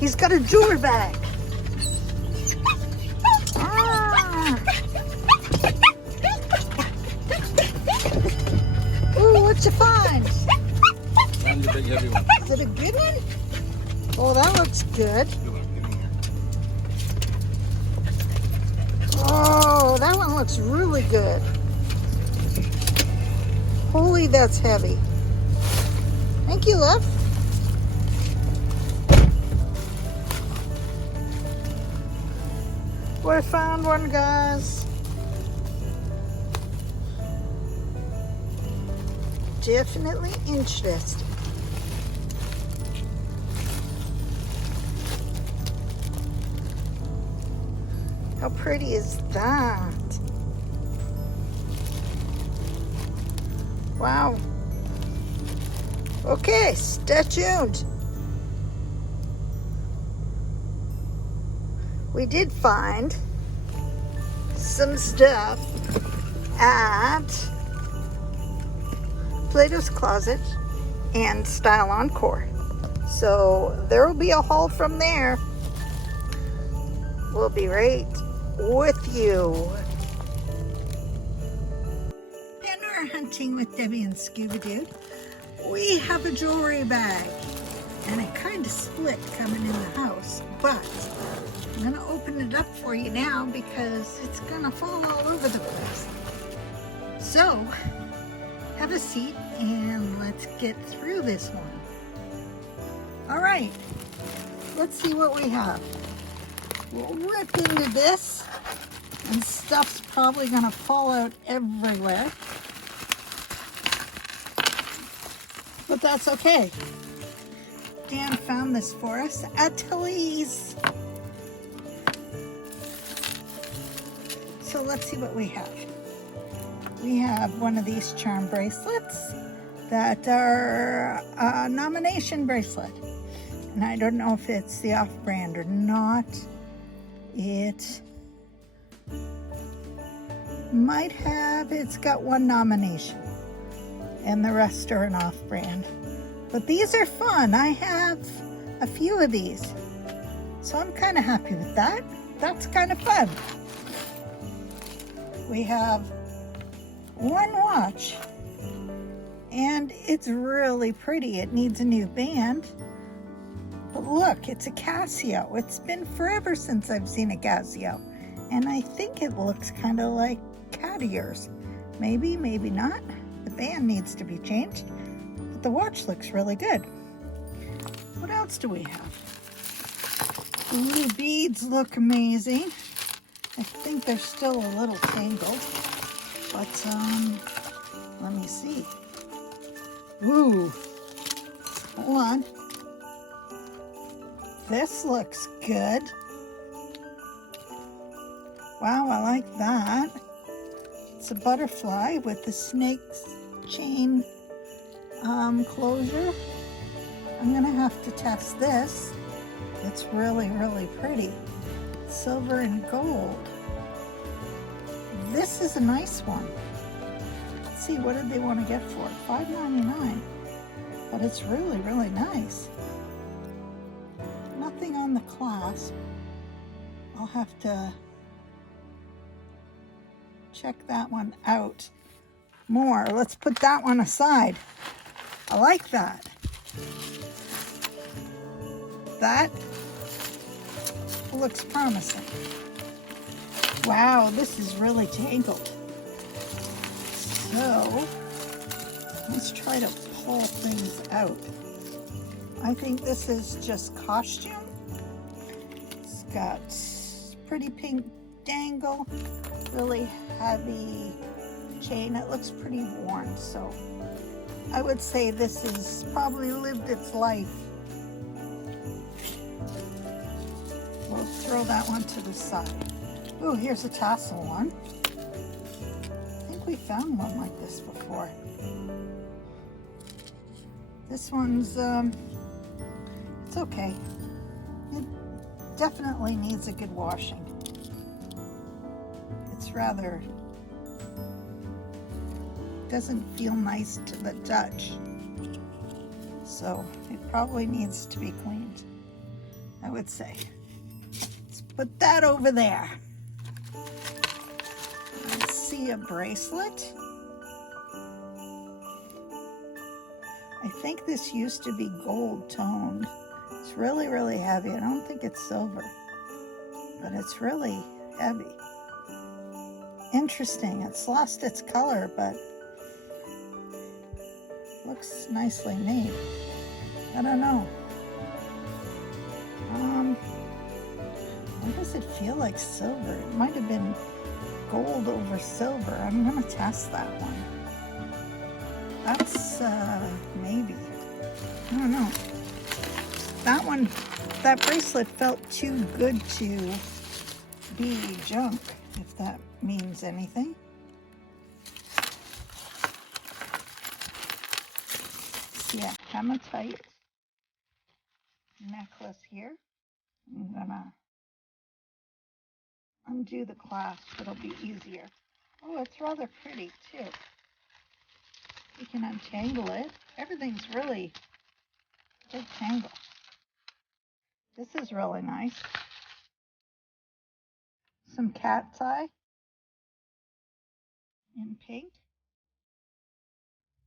He's got a jewelry bag. Ah. Ooh, what'd you find? Found the big heavy one. Is it a good one? Oh, that looks good. Oh, that one looks really good. Holy, that's heavy. Thank you, love. We found one, guys. Definitely interesting. How pretty is that? Wow. Okay, stay tuned. We did find some stuff at Plato's Closet and Style Encore. So there will be a haul from there. We'll be right with you. In our hunting with Debbie and Scuba Dude, we have a jewelry bag, and it kind of split coming in the house, but I'm gonna open it up for you now because it's gonna fall all over the place. So have a seat and let's get through this one. All right, let's see what we have. We'll rip into this, and stuff's probably gonna fall out everywhere, but that's okay. Dan found this for us at Tilly's. So let's see what we have. We have one of these charm bracelets that are a nomination bracelet. And I don't know if it's the off-brand or not. It might have, it's got one nomination. And the rest are an off-brand. But these are fun. I have a few of these. So I'm kind of happy with that. That's kind of fun. We have one watch, and it's really pretty. It needs a new band, but look, it's a Casio. It's been forever since I've seen a Casio, and I think it looks kind of like cat ears. Maybe, maybe not. The band needs to be changed, but the watch looks really good. What else do we have? Ooh, beads look amazing. I think they're still a little tangled, but let me see. Ooh, hold on. This looks good. Wow, I like that. It's a butterfly with the snake's chain closure. I'm gonna have to test this. It's really, really pretty. Silver and gold. This is a nice one. Let's see, what did they want to get for it? $5.99. But it's really, really nice. Nothing on the clasp. I'll have to check that one out more. Let's put that one aside. I like that. That looks promising. Wow, this is really tangled. So let's try to pull things out. I think this is just costume. It's got pretty pink dangle, really heavy chain. It looks pretty worn, so I would say this has probably lived its life. We'll throw that one to the side. Ooh, here's a tassel one. I think we found one like this before. This one's, it's okay. It definitely needs a good washing. It's rather, doesn't feel nice to the touch. So it probably needs to be cleaned. I would say. Let's put that over there. Let's see a bracelet. I think this used to be gold toned. It's really, really heavy. I don't think it's silver, but it's really heavy. Interesting. It's lost its color, but looks nicely made. I don't know. Why does it feel like silver? It might have been gold over silver. I'm gonna test that one. That's maybe. I don't know. That one, that bracelet felt too good to be junk, if that means anything. Yeah, hematite necklace here. I'm gonna undo the clasp, it'll be easier. Oh, it's rather pretty too. You can untangle it. Everything's really big tangle. This is really nice. Some cat's eye in pink.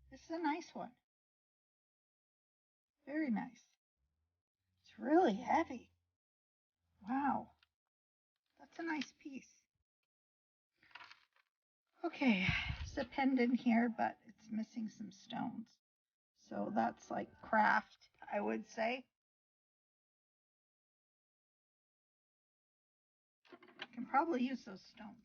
This is a nice one. Very nice. It's really heavy. Wow. That's a nice piece. Okay, there's a pendant here, but it's missing some stones. So that's like craft, I would say. Can probably use those stones.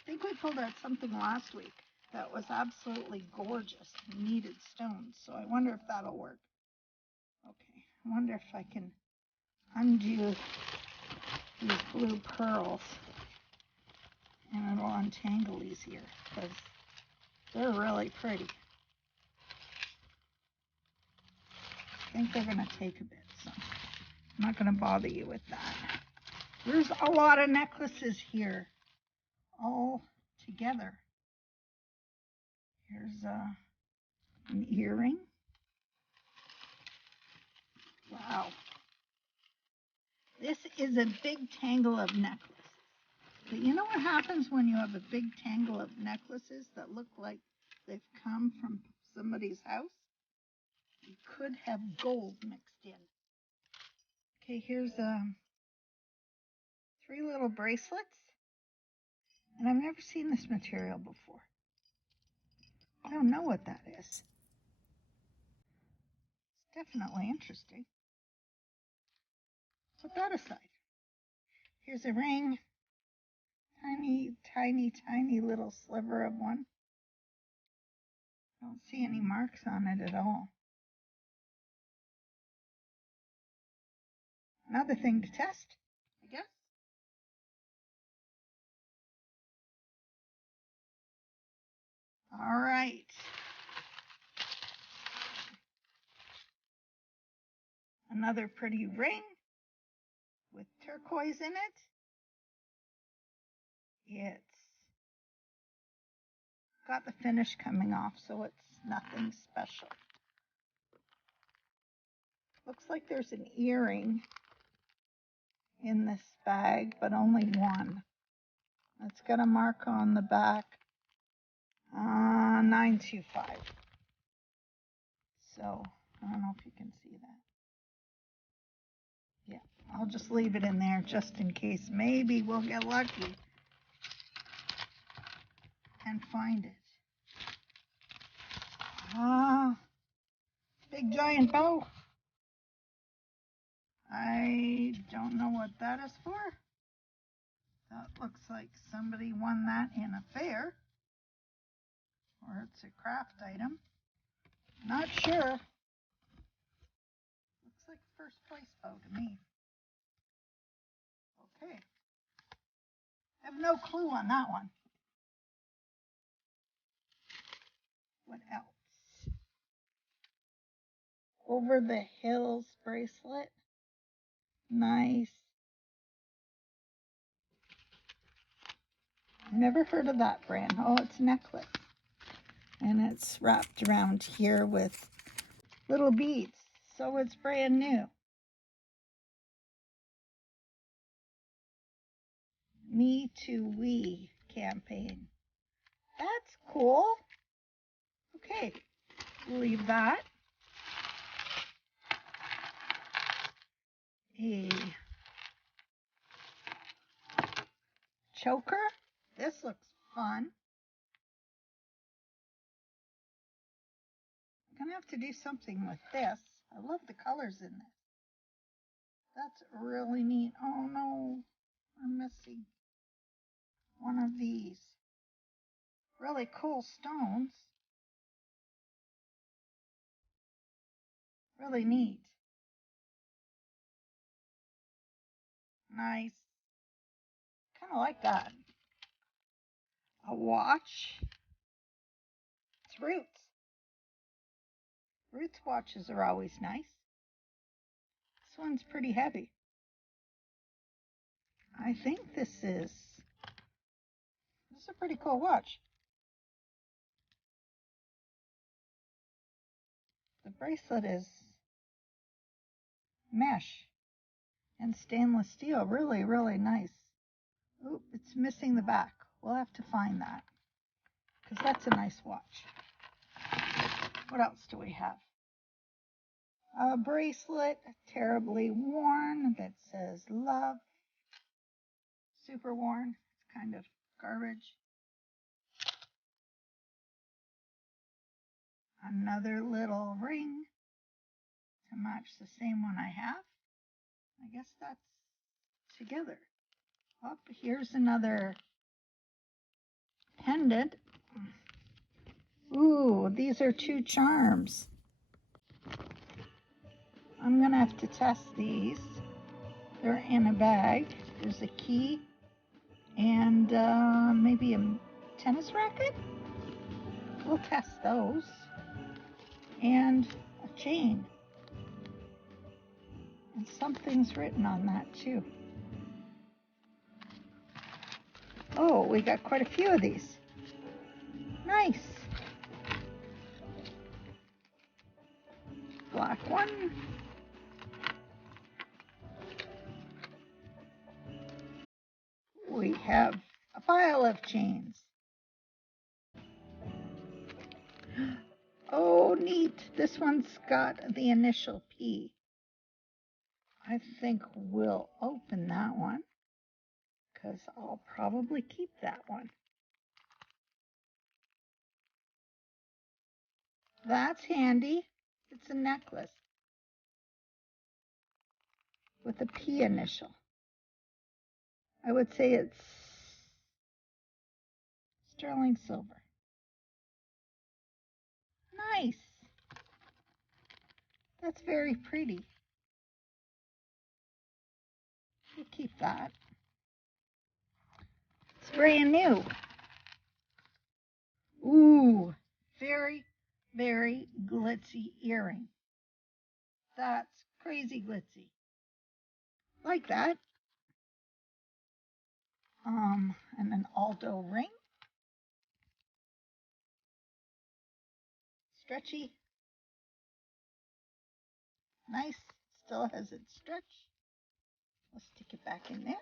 I think we pulled out something last week that was absolutely gorgeous and needed stones. So I wonder if that'll work. Okay, I wonder if I can undo these blue pearls and it'll untangle easier because they're really pretty. I think they're going to take a bit, so I'm not going to bother you with that. There's a lot of necklaces here all together. Here's an earring. Wow. This is a big tangle of necklaces. But you know what happens when you have a big tangle of necklaces that look like they've come from somebody's house? You could have gold mixed in. Okay, here's 3 little bracelets. And I've never seen this material before. I don't know what that is. It's definitely interesting. Put that aside. Here's a ring. Tiny, tiny, tiny little sliver of one. Don't see any marks on it at all. Another thing to test, I guess. All right. Another pretty ring with turquoise in it. It's got the finish coming off, so it's nothing special. Looks like there's an earring in this bag, but only one. It's got a mark on the back, 925. So I don't know if you can see that. Yeah, I'll just leave it in there just in case. Maybe we'll get lucky and find it. Big giant bow. I don't know what that is for. That looks like somebody won that in a fair. Or it's a craft item. Not sure. Looks like first place bow to me. Okay. I have no clue on that one. What else? Over the Hills bracelet. Nice. Never heard of that brand. Oh, it's a necklace. And it's wrapped around here with little beads. So it's brand new. Me to We campaign. That's cool. Okay, leave that. A choker. This looks fun. I'm gonna have to do something with this. I love the colors in this. That's really neat. Oh no, I'm missing one of these. Really cool stones. Really neat. Nice. Kind of like that. A watch. It's Roots. Roots watches are always nice. This one's pretty heavy. I think this is a pretty cool watch. The bracelet is mesh and stainless steel. Really, really nice. Oop, it's missing the back. We'll have to find that because that's a nice watch. What else do we have? A bracelet, terribly worn, that says love. Super worn. It's kind of garbage. Another little ring to match the same one I have. I guess that's together. Up here's another pendant. Ooh, these are 2 charms. I'm gonna have to test these. They're in a bag. There's a key and maybe a tennis racket. We'll test those. And a chain. And something's written on that too. Oh, we got quite a few of these. Nice. Black one. We have a pile of chains. Oh, neat. This one's got the initial P. I think we'll open that one because I'll probably keep that one. That's handy. It's a necklace with a P initial. I would say it's sterling silver. Nice. That's very pretty. We'll keep that. It's brand new. Ooh, very, very glitzy earring. That's crazy glitzy. Like that. And an Aldo ring. Stretchy. Nice. Still has its stretch. Let's stick it back in there.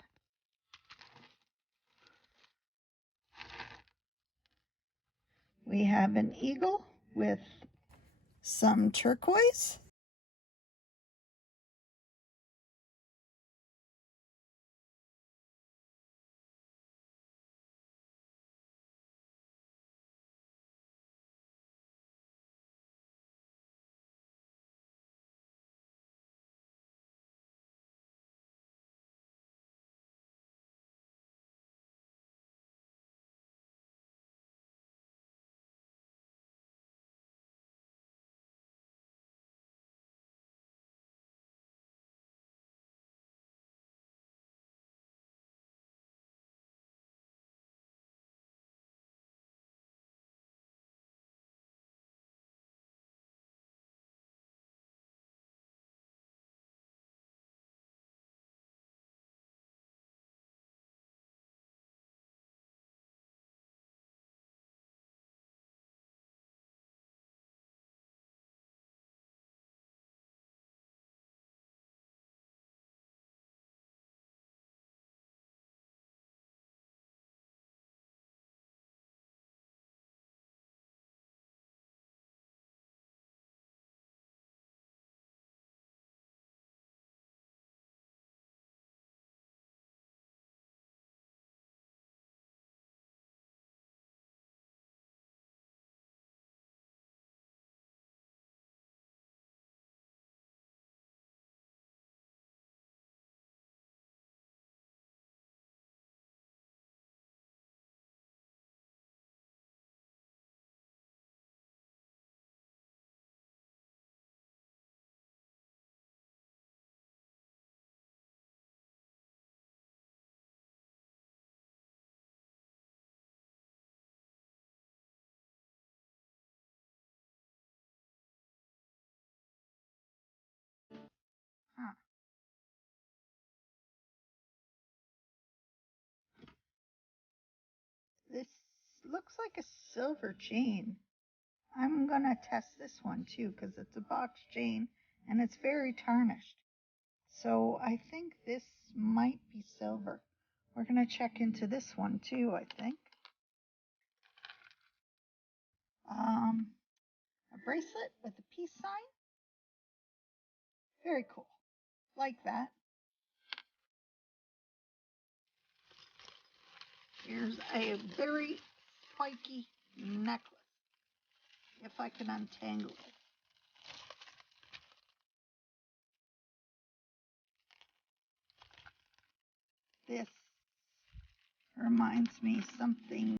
We have an eagle with some turquoise. looks like a silver chain. I'm gonna test this one too because it's a box chain and it's very tarnished. So I think this might be silver. We're gonna check into this one too, I think. A bracelet with a peace sign. Very cool. Like that. Here's a very spiky necklace. If I can untangle it. This reminds me something